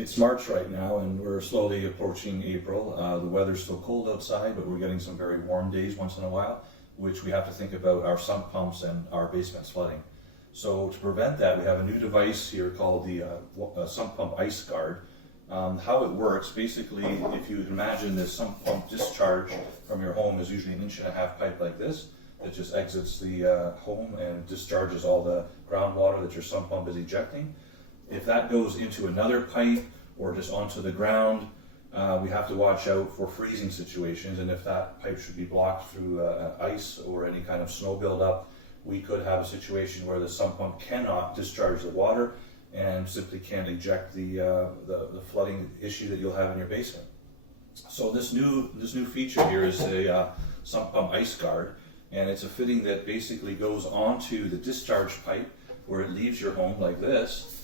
It's March right now, and we're slowly approaching April. The weather's still cold outside, but we're getting some very warm days once in a while, which we have to think about our sump pumps and our basements flooding. So to prevent that, we have a new device here called the sump pump ice guard. How it works, basically, if you imagine this sump pump discharge from your home is usually an 1.5-inch pipe like this that just exits the home and discharges all the groundwater that your sump pump is ejecting. If that goes into another pipe or just onto the ground, we have to watch out for freezing situations, and if that pipe should be blocked through ice or any kind of snow buildup, we could have a situation where the sump pump cannot discharge the water and simply can't eject the flooding issue that you'll have in your basement. So this new feature here is a sump pump ice guard, and it's a fitting that basically goes onto the discharge pipe where it leaves your home like this.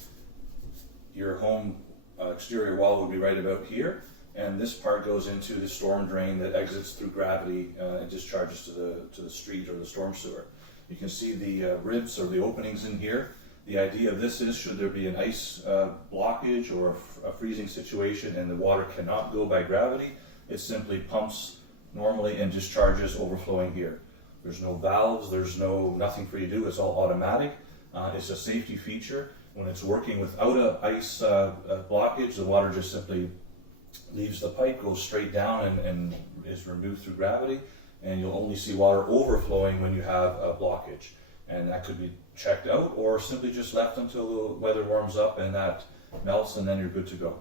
Your home exterior wall would be right about here, and this part goes into the storm drain that exits through gravity and discharges to the street or the storm sewer. You can see the ribs or the openings in here. The idea of this is, should there be an ice blockage or a freezing situation and the water cannot go by gravity, it simply pumps normally and discharges overflowing here. There's no valves, there's nothing for you to do, it's all automatic. It's a safety feature. When it's working without an ice blockage, the water just simply leaves the pipe, goes straight down and is removed through gravity, and you'll only see water overflowing when you have a blockage. And that could be checked out or simply just left until the weather warms up and that melts, and then you're good to go.